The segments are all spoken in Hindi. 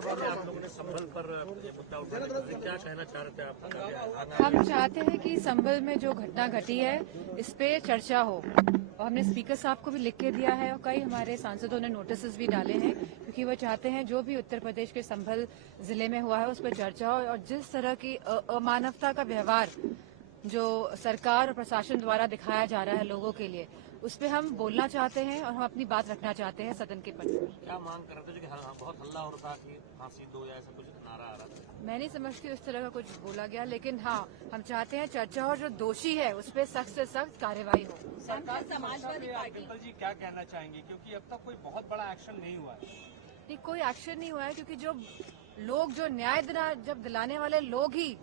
विधानसभा में आप लोगों ने संभल पर ये मुद्दा उठाया, क्या कहना चाह रहे थे आप? हम चाहते हैं कि संभल में जो घटना घटी है इस पे चर्चा हो, और हमने स्पीकर साहब को भी लिख के दिया है और कई हमारे सांसदों ने नोटिस भी डाले हैं, क्योंकि वो चाहते हैं जो भी उत्तर प्रदेश के संभल जिले में हुआ है उस पर चर्चा हो, और जिस तरह की अमानवता का व्यवहार जो सरकार और प्रशासन द्वारा दिखाया जा रहा है लोगों के लिए, उस पर हम बोलना चाहते हैं और हम अपनी बात रखना चाहते हैं सदन के पटल पर। क्या मांग कर रहे थे कि बहुत हल्ला हो रहा था कि फांसी दो या ऐसा कुछ नारा आ रहा था? मैं नहीं समझती उस तरह का कुछ बोला गया, लेकिन हाँ हम चाहते हैं चर्चा हो, जो दोषी है उस पर सख्त से सख्त कार्रवाई हो। सरकार समाजवादी पार्टी डिम्पल जी क्या कहना चाहेंगे, क्योंकि अब तक कोई बहुत बड़ा एक्शन नहीं हुआ है? नहीं, कोई एक्शन नहीं हुआ है, क्योंकि जो लोग जो न्याय जब दिलाने वाले लोग ही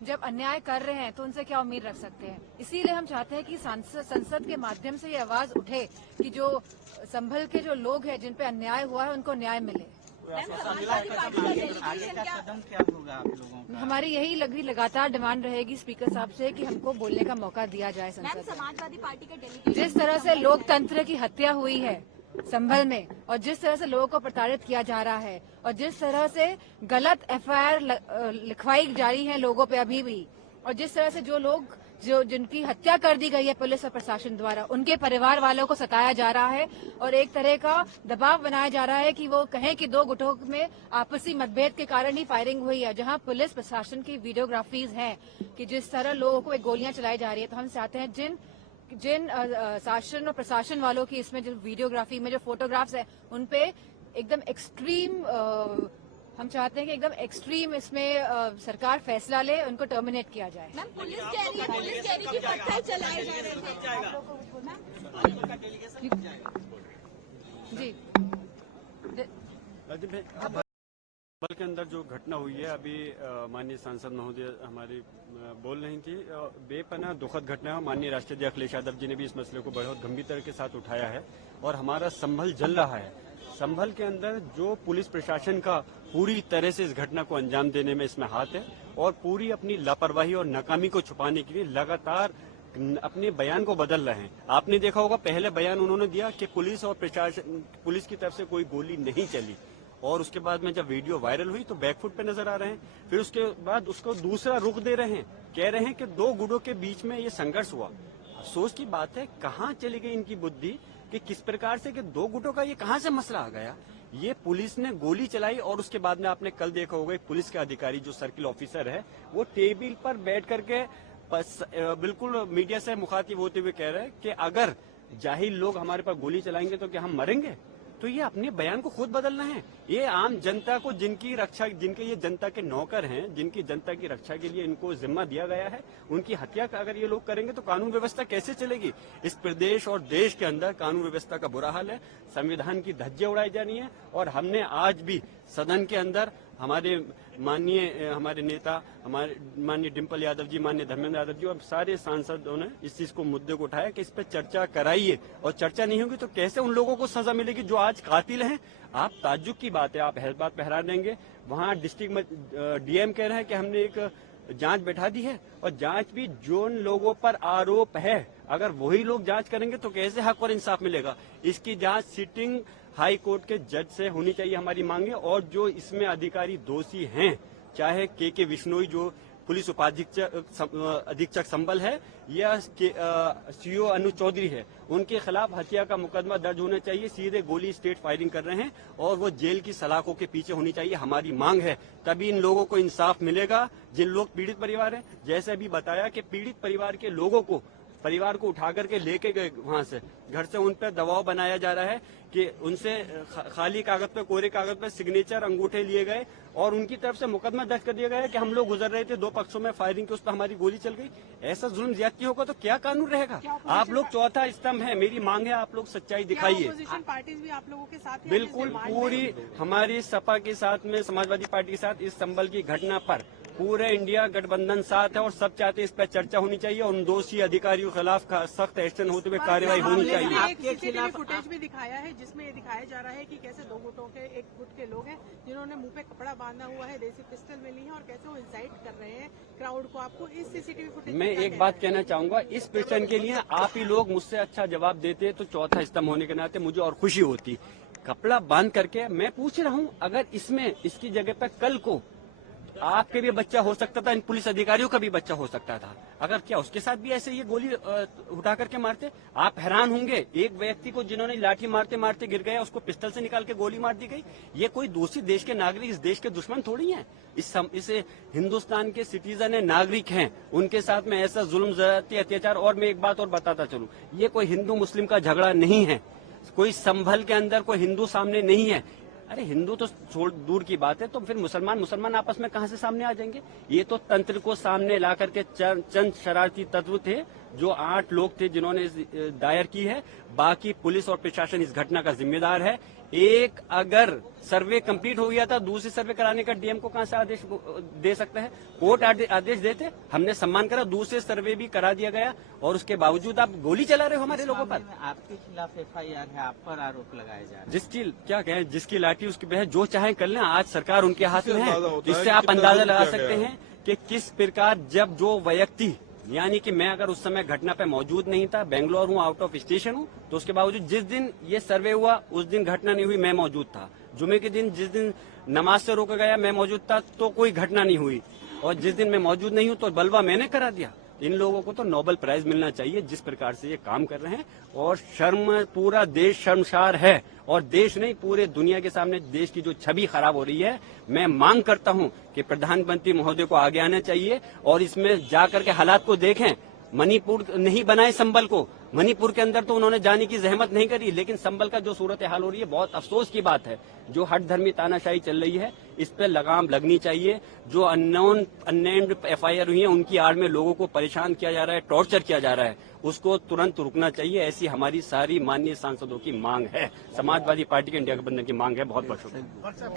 जब अन्याय कर रहे हैं तो उनसे क्या उम्मीद रख सकते हैं। इसीलिए हम चाहते हैं कि संसद के माध्यम से ये आवाज उठे कि जो संभल के जो लोग हैं जिन पे अन्याय हुआ है उनको न्याय मिले। आगे का कदम क्या होगा आप लोगों का? हमारी यही लगातार डिमांड रहेगी स्पीकर साहब से कि हमको बोलने का मौका दिया जाए संसद में। समाजवादी पार्टी के डेलीगेट जिस तरह से लोकतंत्र की हत्या हुई है संभल में, और जिस तरह से लोगों को प्रताड़ित किया जा रहा है, और जिस तरह से गलत एफआईआर लिखवाई जा रही है लोगों पे अभी भी, और जिस तरह से जो लोग जिनकी हत्या कर दी गई है पुलिस और प्रशासन द्वारा, उनके परिवार वालों को सताया जा रहा है और एक तरह का दबाव बनाया जा रहा है कि वो कहें कि दो गुटों में आपसी मतभेद के कारण ही फायरिंग हुई है, जहां पुलिस प्रशासन की वीडियोग्राफीज हैं कि जिस तरह लोगों को गोलियां चलाई जा रही है। तो हम चाहते हैं जिन शासन और प्रशासन वालों की इसमें जो वीडियोग्राफी में जो फोटोग्राफ्स है उन पे एकदम एक्सट्रीम हम चाहते हैं कि एकदम एक्सट्रीम इसमें सरकार फैसला ले, उनको टर्मिनेट किया जाए। मैम पुलिस कह रही है कि पत्थर चलाए जा रहे थे। जी संभल के अंदर जो घटना हुई है, अभी माननीय सांसद महोदय हमारी बोल रही थी, बेपनाह दुखद घटना है। माननीय राष्ट्रीय अध्यक्ष अखिलेश यादव जी ने भी इस मसले को बहुत गंभीरता के साथ उठाया है और हमारा संभल जल रहा है। संभल के अंदर जो पुलिस प्रशासन का पूरी तरह से इस घटना को अंजाम देने में इसमें हाथ है और पूरी अपनी लापरवाही और नाकामी को छुपाने के लिए लगातार अपने बयान को बदल रहे हैं। आपने देखा होगा पहले बयान उन्होंने दिया कि पुलिस और प्रशासन पुलिस की तरफ से कोई गोली नहीं चली, और उसके बाद में जब वीडियो वायरल हुई तो बैकफुट पे नजर आ रहे हैं। फिर उसके बाद उसको दूसरा रुख दे रहे हैं, कह रहे हैं कि दो गुटों के बीच में ये संघर्ष हुआ। अफसोस की बात है, कहाँ चली गई इनकी बुद्धि कि किस प्रकार से कि दो गुटों का ये कहाँ से मसला आ गया। ये पुलिस ने गोली चलाई और उसके बाद में आपने कल देखा होगा पुलिस के अधिकारी जो सर्किल ऑफिसर है वो टेबल पर बैठ करके बिल्कुल मीडिया से मुखातिब होते हुए कह रहे हैं कि अगर जाहिल लोग हमारे पर गोली चलाएंगे तो क्या हम मरेंगे। तो ये अपने बयान को खुद बदलना है। ये आम जनता को जिनके ये जनता के नौकर हैं, जिनकी जनता की रक्षा के लिए इनको जिम्मा दिया गया है, उनकी हत्या अगर ये लोग करेंगे तो कानून व्यवस्था कैसे चलेगी। इस प्रदेश और देश के अंदर कानून व्यवस्था का बुरा हाल है, संविधान की धज्जियां उड़ाई जा रही है। और हमने आज भी सदन के अंदर हमारे नेता हमारे माननीय डिम्पल यादव जी, माननीय धर्मेंद्र यादव जी और सारे सांसदों ने इस चीज को मुद्दे को उठाया कि इस पर चर्चा कराइए, और चर्चा नहीं होगी तो कैसे उन लोगों को सजा मिलेगी जो आज कातिल हैं। आप ताज्जुब की बात है, आप बात पे हैरान रहेंगे। वहाँ डिस्ट्रिक्ट में डीएम कह रहे हैं कि हमने एक जांच बैठा दी है, और जांच भी जो लोगों पर आरोप है अगर वही लोग जांच करेंगे तो कैसे हक और इंसाफ मिलेगा। इसकी जांच सिटिंग हाई कोर्ट के जज से होनी चाहिए, हमारी मांग है। और जो इसमें अधिकारी दोषी हैं, चाहे के विश्नोई जो पुलिस अधीक्षक संभल है या सीओ अनु चौधरी है, उनके खिलाफ हत्या का मुकदमा दर्ज होना चाहिए। सीधे गोली स्टेट फायरिंग कर रहे हैं और वो जेल की सलाखों के पीछे होनी चाहिए, हमारी मांग है। तभी इन लोगों को इंसाफ मिलेगा जिन लोग पीड़ित परिवार हैं। जैसे अभी बताया कि पीड़ित परिवार के लोगों को परिवार को उठा करके लेके गए वहां से, घर से उन पर दबाव बनाया जा रहा है कि उनसे खाली कागज पे, कोरे कागज पे सिग्नेचर अंगूठे लिए गए और उनकी तरफ से मुकदमा दर्ज कर दिया गया है कि हम लोग गुजर रहे थे, दो पक्षों में फायरिंग की, उस पर हमारी गोली चल गई। ऐसा जुल्म ज्यादती होगा तो क्या कानून रहेगा। आप लोग चौथा स्तंभ है, मेरी मांग है आप लोग सच्चाई दिखाइए। पार्टीज भी आप लोगों के साथ बिल्कुल पूरी हमारी सपा के साथ में, समाजवादी पार्टी के साथ इस संभल की घटना पर पूरे इंडिया गठबंधन साथ है और सब चाहते हैं इस पर चर्चा होनी चाहिए और उन दोषी अधिकारियों के खिलाफ सख्त एक्शन होते हुए कार्रवाई होनी चाहिए। एक सीसीटीवी फुटेज भी दिखाया है जिसमें ये दिखाया जा रहा है कि कैसे दो गुटों के एक गुट के लोग हैं जिन्होंने मुंह पे कपड़ा बांधा हुआ है, देसी पिस्टल मिली है और कैसे वो इंसाइट कर रहे हैं क्राउड को। आपको इस सीसीटीवी फुटेज मैं एक बात कहना चाहूंगा, इस प्रश्न के लिए आप ही लोग मुझसे अच्छा जवाब देते तो चौथा स्तंभ होने के नाते मुझे और खुशी होती। कपड़ा बांध करके मैं पूछ रहा हूँ, अगर इसमें इसकी जगह पर कल को आपके भी बच्चा हो सकता था, इन पुलिस अधिकारियों का भी बच्चा हो सकता था, अगर क्या उसके साथ भी ऐसे ये गोली उठा करके मारते? आप हैरान होंगे, एक व्यक्ति को जिन्होंने लाठी मारते मारते गिर गया उसको पिस्टल से निकाल के गोली मार दी गई। ये कोई दूसरी देश के नागरिक इस देश के दुश्मन थोड़ी हैं। इस हिंदुस्तान के सिटीजन है, नागरिक हैं, उनके साथ में ऐसा जुल्म ज्यादती अत्याचार। और मैं एक बात और बताता चलूं, ये कोई हिंदू मुस्लिम का झगड़ा नहीं है, कोई संभल के अंदर कोई हिंदू सामने नहीं है। अरे हिंदू तो छोड़ दूर की बात है, तो फिर मुसलमान आपस में कहां से सामने आ जाएंगे? ये तो तंत्र को सामने ला करके चंद शरारती तत्व थे, जो 8 लोग थे जिन्होंने दायर की है। बाकी पुलिस और प्रशासन इस घटना का जिम्मेदार है। एक अगर सर्वे कंप्लीट हो गया था, दूसरी सर्वे कराने का डीएम को कहां से आदेश दे सकता है? कोर्ट आदेश देते, हमने सम्मान करा, दूसरे सर्वे भी करा दिया गया और उसके बावजूद आप गोली चला रहे हो हमारे लोगों पर। आपके खिलाफ एफआईआर है, आप पर आरोप लगाए जा रहे हैं। जिसकी क्या कहें, जिसकी लाठी उसकी बहस, जो चाहे कर लें, आज सरकार उनके हाथ में है। इससे आप अंदाजा लगा सकते हैं कि किस प्रकार जब जो व्यक्ति, यानी कि मैं अगर उस समय घटना पे मौजूद नहीं था, बेंगलोर हूँ, आउट ऑफ स्टेशन हूँ, तो उसके बावजूद जिस दिन ये सर्वे हुआ उस दिन घटना नहीं हुई, मैं मौजूद था। जुमे के दिन जिस दिन नमाज से रोका गया मैं मौजूद था, तो कोई घटना नहीं हुई। और जिस दिन मैं मौजूद नहीं हूँ तो बलवा मैंने करा दिया। इन लोगों को तो नोबेल प्राइज मिलना चाहिए जिस प्रकार से ये काम कर रहे हैं। और शर्म, पूरा देश शर्मसार है और देश नहीं पूरे दुनिया के सामने देश की जो छवि खराब हो रही है। मैं मांग करता हूं कि प्रधानमंत्री महोदय को आगे आना चाहिए और इसमें जाकर के हालात को देखें। मणिपुर नहीं बनाए संबल को, मणिपुर के अंदर तो उन्होंने जाने की जहमत नहीं करी, लेकिन संबल का जो सूरत हाल हो रही है, बहुत अफसोस की बात है। जो हट धर्मी तानाशाही चल रही है, इस पे लगाम लगनी चाहिए। जो अननेम्ड एफआईआर हुई है, उनकी आड़ में लोगों को परेशान किया जा रहा है, टॉर्चर किया जा रहा है, उसको तुरंत रुकना चाहिए। ऐसी हमारी सारी माननीय सांसदों की मांग है, समाजवादी पार्टी के इंडिया गठबंधन की मांग है। बहुत बहुत शुक्रिया।